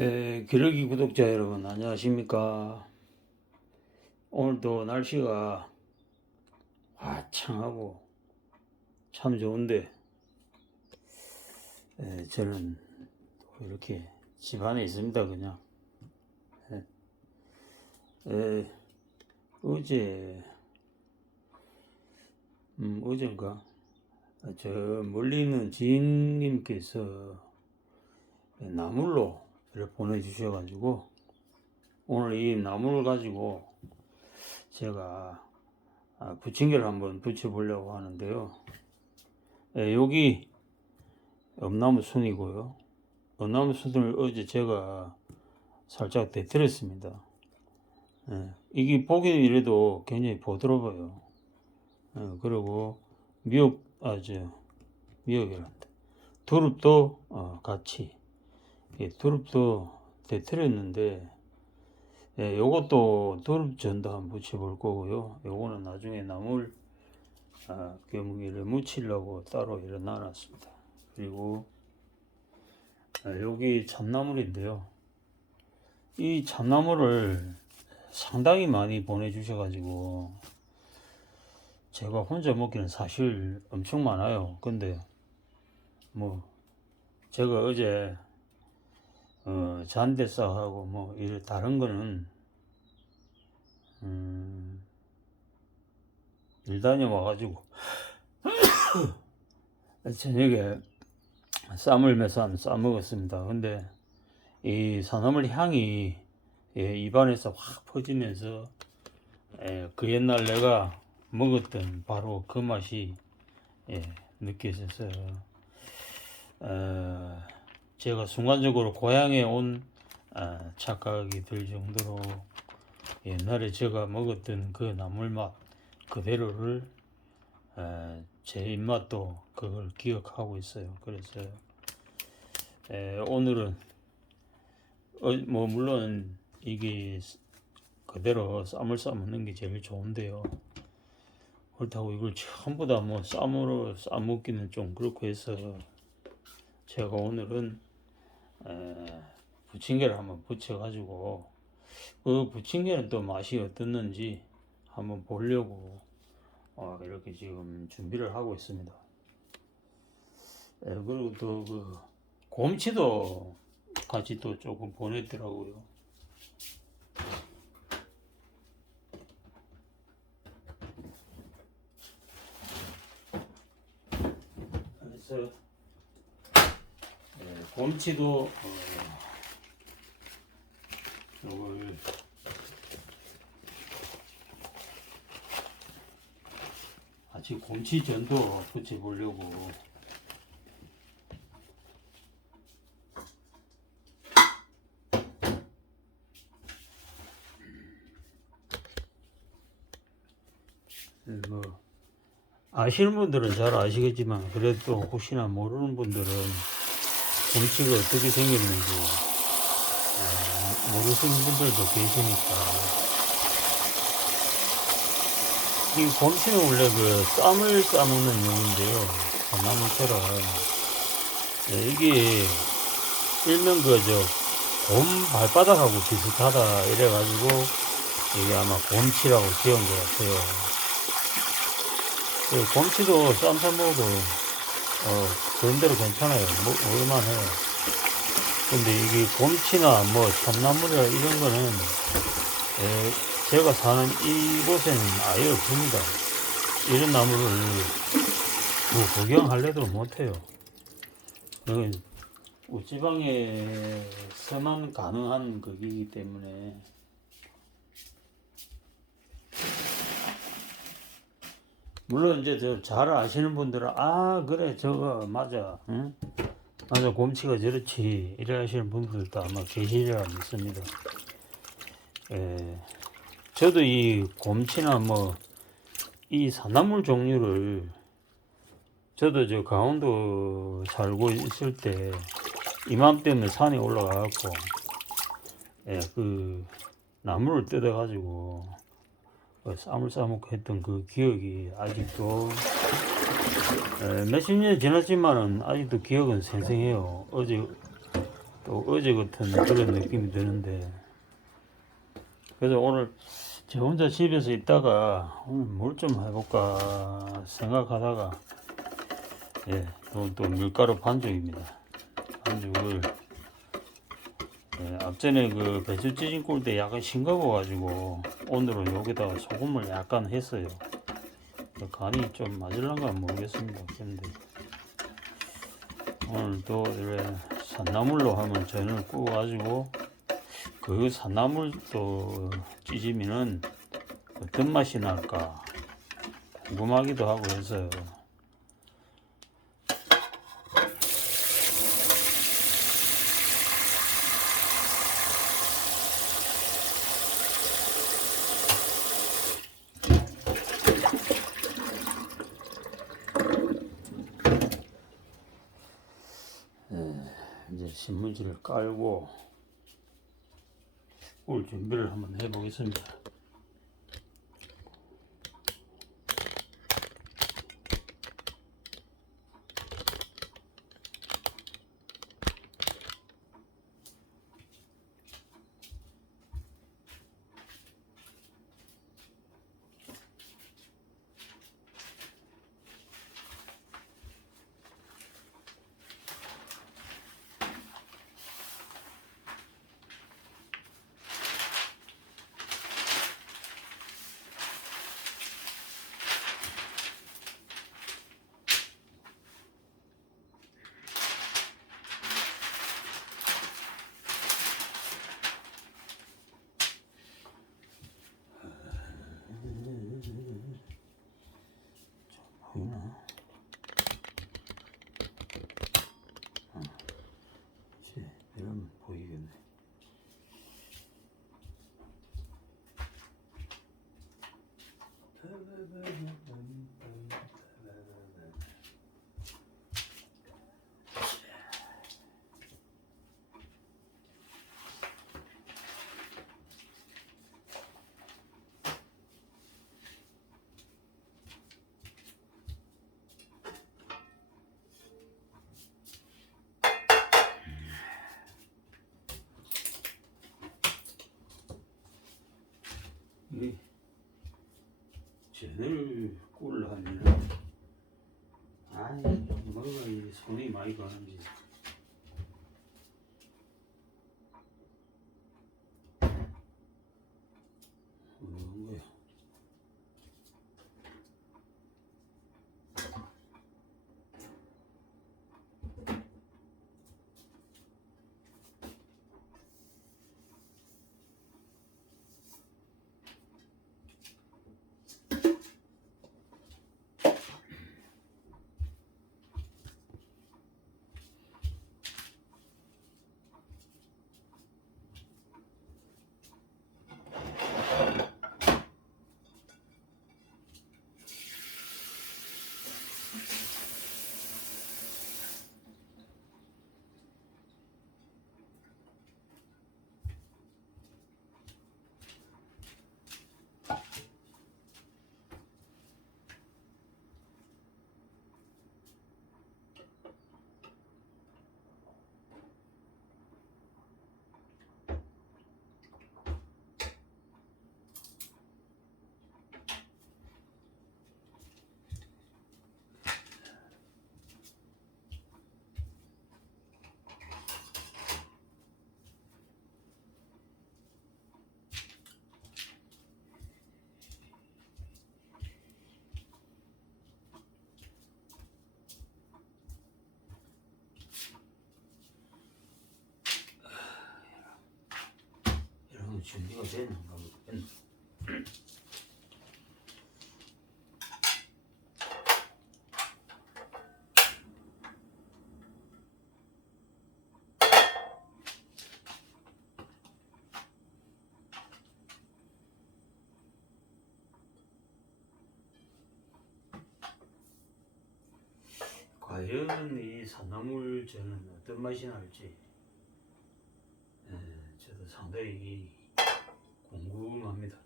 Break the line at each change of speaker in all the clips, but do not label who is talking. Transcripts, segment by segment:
에, 기러기 구독자 여러분 안녕하십니까? 오늘도 날씨가 화창하고 참 좋은데 에, 저는 이렇게 집 안에 있습니다 그냥. 에, 에, 어제 음, 어젠가? 아, 저 멀리 있는 지인님께서 나물로 이렇게 보내주셔가지고 오늘 이 나물을 가지고 제가 아, 부침개를 한번 부쳐보려고 하는데요. 예, 여기 엄나무 순이고요. 엄나무 순을 어제 제가 살짝 데뜨렸습니다. 예, 이게 보기는 이래도 굉장히 부드러워요. 예, 그리고 미역, 아, 저, 미역이란다. 두릅도 어, 같이 예, 두릅도 데트렸는데 예, 요것도 두릅 전도 한번 붙여볼 거고요. 요거는 나중에 나물 아, gö무기를 묻히려고 따로 이렇게 놔놨습니다. 그리고 아, 여기 참나물인데요. 이 참나물을 상당히 많이 보내주셔 가지고 제가 혼자 먹기는 사실 엄청 많아요. 근데 뭐 제가 어제 어, 잔대싸하고 뭐 이런 다른 거는 음, 일 다녀와가지고 저녁에 쌈을 몇산 싸먹었습니다. 근데 이 산화물 향이 예, 입안에서 확 퍼지면서 예, 그 옛날 내가 먹었던 바로 그 맛이 예, 느껴졌어요. 어, 제가 순간적으로 고향에 온 아, 착각이 들 정도로 옛날에 제가 먹었던 그 나물맛 그대로를 아, 제 입맛도 그걸 기억하고 있어요. 그래서 에, 오늘은 어, 뭐 물론 이게 그대로 쌈을 싸 먹는 게 제일 좋은데요. 그렇다고 이걸 전부 다 뭐 쌈으로 싸 먹기는 좀 그렇고 해서 제가 오늘은 에, 부침개를 한번 부쳐가지고 그 부침개는 또 맛이 어떻는지 한번 보려고 어, 이렇게 지금 준비를 하고 있습니다. 에, 그리고 또 그 곰치도 같이 또 조금 보냈더라고요. 그래서 네, 곰치도. 어, 요걸 아직 곰치전도 부쳐보려고. 네, 뭐 아시는 분들은 잘 아시겠지만 그래도 혹시나 모르는 분들은 곰치가 어떻게 생겼는지. 어, 모르시는 분들도 계시니까. 이 곰치는 원래 그 쌈을 싸먹는 용인데요. 나물처럼. 네, 이게 일명 그저 곰 발바닥하고 비슷하다 이래가지고 이게 아마 곰치라고 지은 것 같아요. 그 곰치도 쌈싸 먹어도 어, 그런대로 괜찮아요. 뭐, 먹을만해요. 근데 이게 곰치나 뭐 참나물이나 이런 거는 에, 제가 사는 이곳에는 아예 없습니다. 이런 나무를 뭐 구경할래도 못해요. 여기 우지방에서만 가능한 거기이기 때문에 물론 이제 저잘 아시는 분들은 아 그래 저거 맞아 응? 맞아 곰치가 저렇지 이래 하시는 분들도 아마 계시리라 믿습니다 예, 저도 이 곰치나 뭐이 산나물 종류를 저도 저 강원도 살고 있을 때 이맘때면 산에 올라가갖고 예, 그 나무를 뜯어가지고 그 싸먹고 했던 그 기억이 아직도 에, 몇십 년이 지났지만은 아직도 기억은 생생해요. 어제 또 어제 같은 그런 느낌이 드는데 그래서 오늘 저 혼자 집에서 있다가 오늘 뭘 좀 해볼까 생각하다가 예, 이건 또 밀가루 반죽입니다. 반죽을 예, 앞전에 그 배추 찌진 꿀때 약간 싱거워가지고 오늘은 여기다가 소금을 약간 했어요. 간이 좀 맞을란가 모르겠습니다. 근데 오늘 또 이래 산나물로 하면 전을 구워가지고 그 산나물 또 찌짐이는 어떤 맛이 날까 궁금하기도 하고 해서요. 신문지를 깔고 올 준비를 한번 해보겠습니다. 보이나? 어. 그치, 이러면 보이겠네. 이 쟤를 꿀 하면 아이 뭐가 이 손이 많이 가는지. 뭐는 거야 준비가 됐는가 모르겠네 과연 이 산나물 저는 어떤 맛이 날지. 에, 저도 상당히 궁금합니다.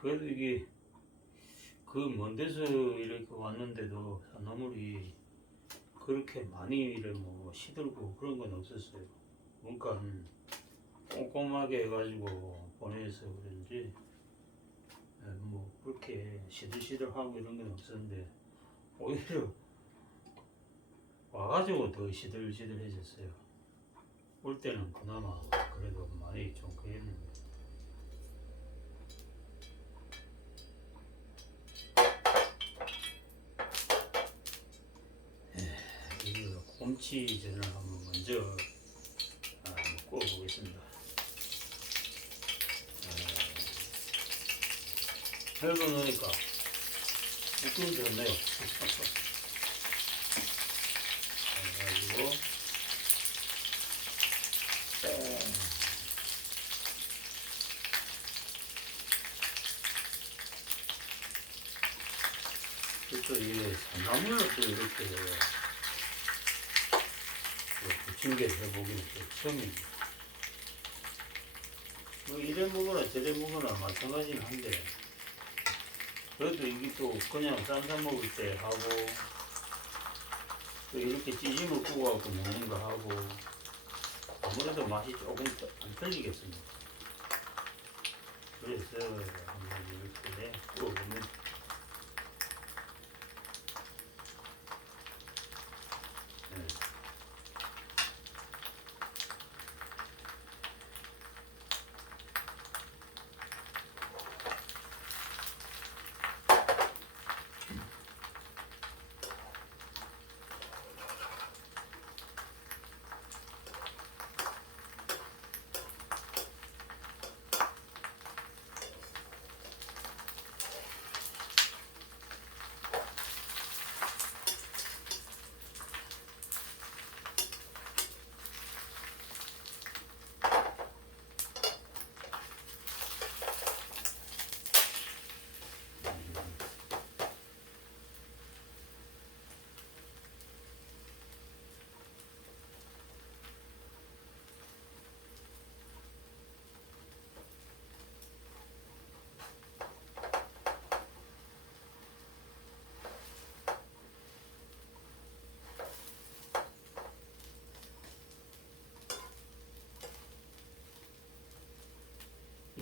그래도 이게 그 먼 데서 이렇게 왔는데도 산나물이 그렇게 많이 를뭐 시들고 그런 건 없었어요. 그러니까 꼼꼼하게 해가지고 보내서 그런지 그렇게 시들시들하고 이런 건 없었는데 오히려 와가지고 더 시들시들해졌어요. 올 때는 그나마 그래도 많이 좀 그랬는데 이 곰치전을 한번 먼저 아, 구워보겠습니다. 혈분 넣으니까 웃기면 좋네요. 그래가지고 짠. 또 이게 산나물로 또 이렇게 또 부침개를 해보기는 또 처음입니다. 뭐 이래 먹거나 저래 먹거나 마찬가지는 한데 그래도 이게 또 그냥 쌈싸 먹을 때 하고 또 이렇게 찌짐을 구워갖고 먹는 거 하고 아무래도 맛이 조금 더- 안 틀리겠습니다. 그래서 한번 이렇게 구워보면 네.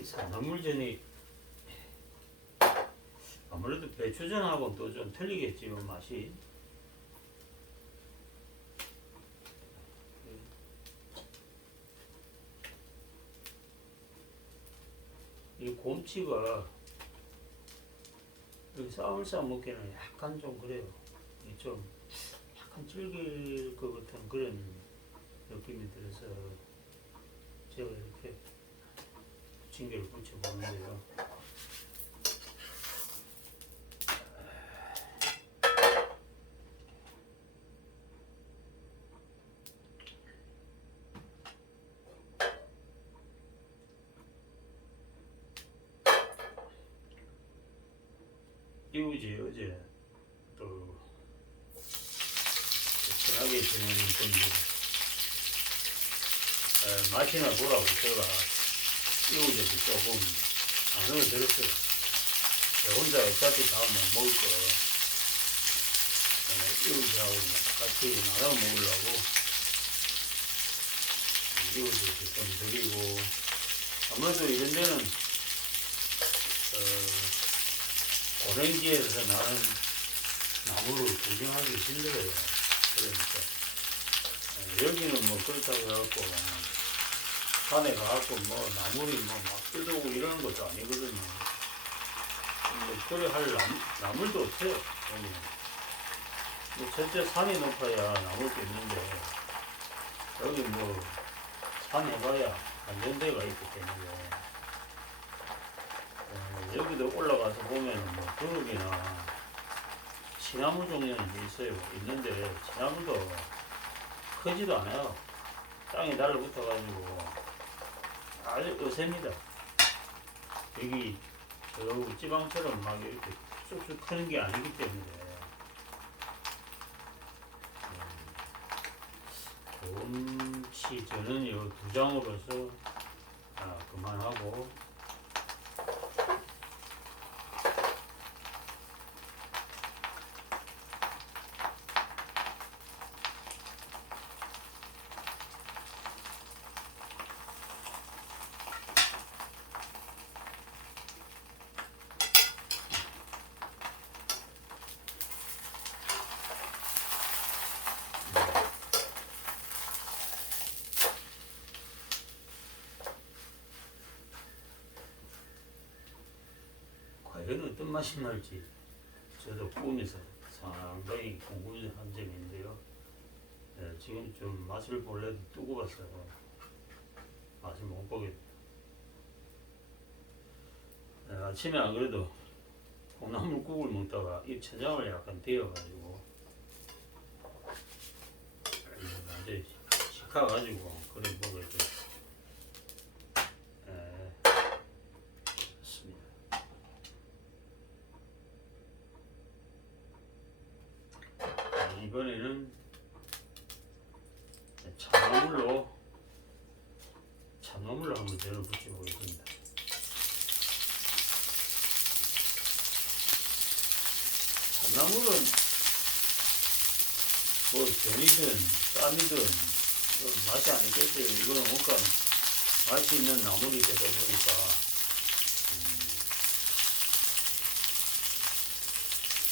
이 산나물전이 아무래도 배추전하고는 또 좀 틀리겠지만 맛이 이 곰치가 여기 쌈을 싸 먹기는 약간 좀 그래요. 이좀 약간 질길 것 같은 그런 느낌이 들어서 제가 이렇게 징계를 붙여보는데요. 이우지 어제 또 편하게 지내는 어, 맛이나 보라고 제가 이우지도 조금 안을 들었어요. 저 혼자 어차피 다못 먹을 거 어, 이우지하고 같이 나눠 먹으려고 이우지도 좀 드리고 아무래도 이런 데는 어, 고랭지에서 나는 나무를 구경하기 힘들어요. 그러니까 어, 여기는 뭐 그렇다고 해갖고 산에 가갖고 뭐 나물이 뭐막 뜯어오고 이러는 것도 아니거든요. 뭐 그래 할 남, 나물도 없어요. 뭐 첫째 산이 높아야 나물도 있는데 여기 뭐산 해봐야 안전대가 있기 때문에 어, 여기도 올라가서 보면 뭐 두릅이나 시나무 종류는 있어요. 있는데 시나무도 크지도 않아요. 땅에 달라붙어가지고 아주 어셉니다. 여기 저 지방처럼 막 이렇게 쑥쑥 크는 게 아니기 때문에 음, 곰치 저는 이두 장으로서 아, 그만하고 과연 어떤 맛이 날지 저도 구우면서 상당히 궁금한 점이 있는데요. 예, 지금 좀 맛을 볼래도 두고 봤어요. 맛을 못 보겠. 예, 아침에 안 그래도 콩나물국을 먹다가 입 천장을 약간 데워가지고 예, 완전히 식혀가지고 그래 먹어야 돼. 예, 좋습니다. 자, 이번에는 참나물로 참나물로 한번 저를 붙여보겠습니다. 참나물은 뭐 변이든 어, 맛이 아니겠어요. 이거는 뭔가 맛이 있는 나물이 되다 보니까 음,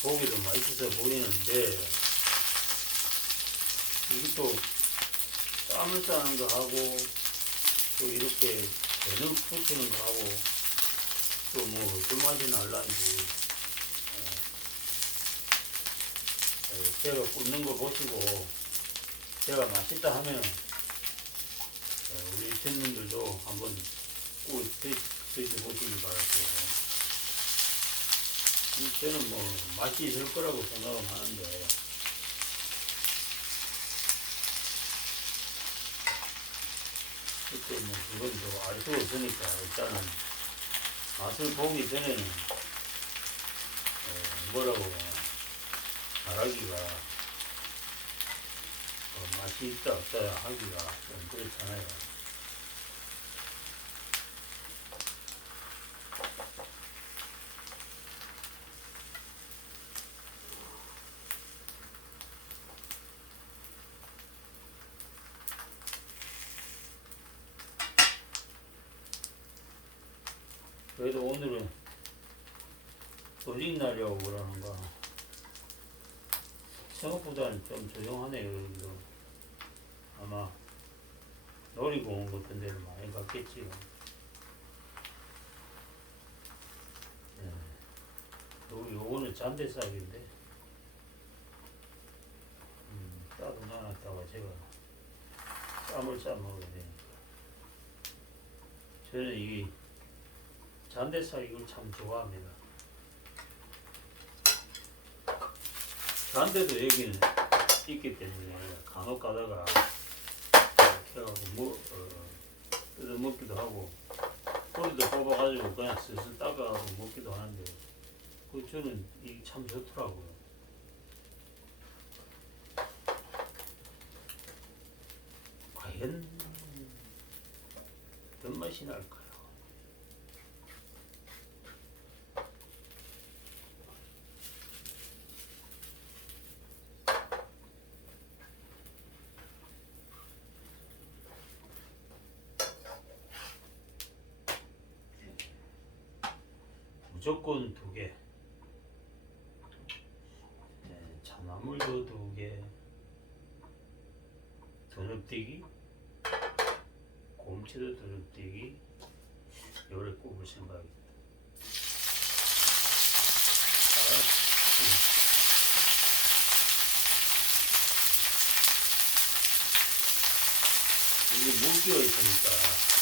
보기도 맛있어 보이는데 또 쌈을 싸는 거 하고 또 이렇게 배를 붙이는 거 하고 또 뭐 어떤 맛이 날란지 제가 굽는 거 보시고 제가 맛있다 하면 예, 우리 시청님들도 한번 꼭 드- 드셔보시기 바랄게요. 이 저는 뭐 맛이 있을 거라고 생각은 하는데 그때 뭐 그건 또알 수 없으니까 일단은 맛을 보기 전에는 어, 뭐라고 말하기가 있다 없다 하기가 좀 그렇잖아요. 그래도 오늘은 돌린 날이라고 그러는가 생각보다는 좀 조용하네요 여기도 아마 놀이공원 같은 데를 많이 갔겠지요 네. 요, 요거는 잠대싹인데 음, 따로 놔놨다가 제가 쌈을 싸 먹어야 되니까 저는 이 잔대사 이걸 참 좋아합니다. 잔대도 여기는 있기 때문에 간혹 가다가 해가지고 뭐, 어, 먹기도 하고 꼬리도 뽑아가지고 그냥 슬슬 닦아가지고 먹기도 하는데 그 저는 이게 참 좋더라고요. 과연 어떤 맛이 날까요? 무조건 두 개. 네, 참나물도 두 개. 두릅뛰기. 곰치도 두릅뛰기. 요래 꼽을 생각입니다. 아, 음. 이게 물 끼어 있으니까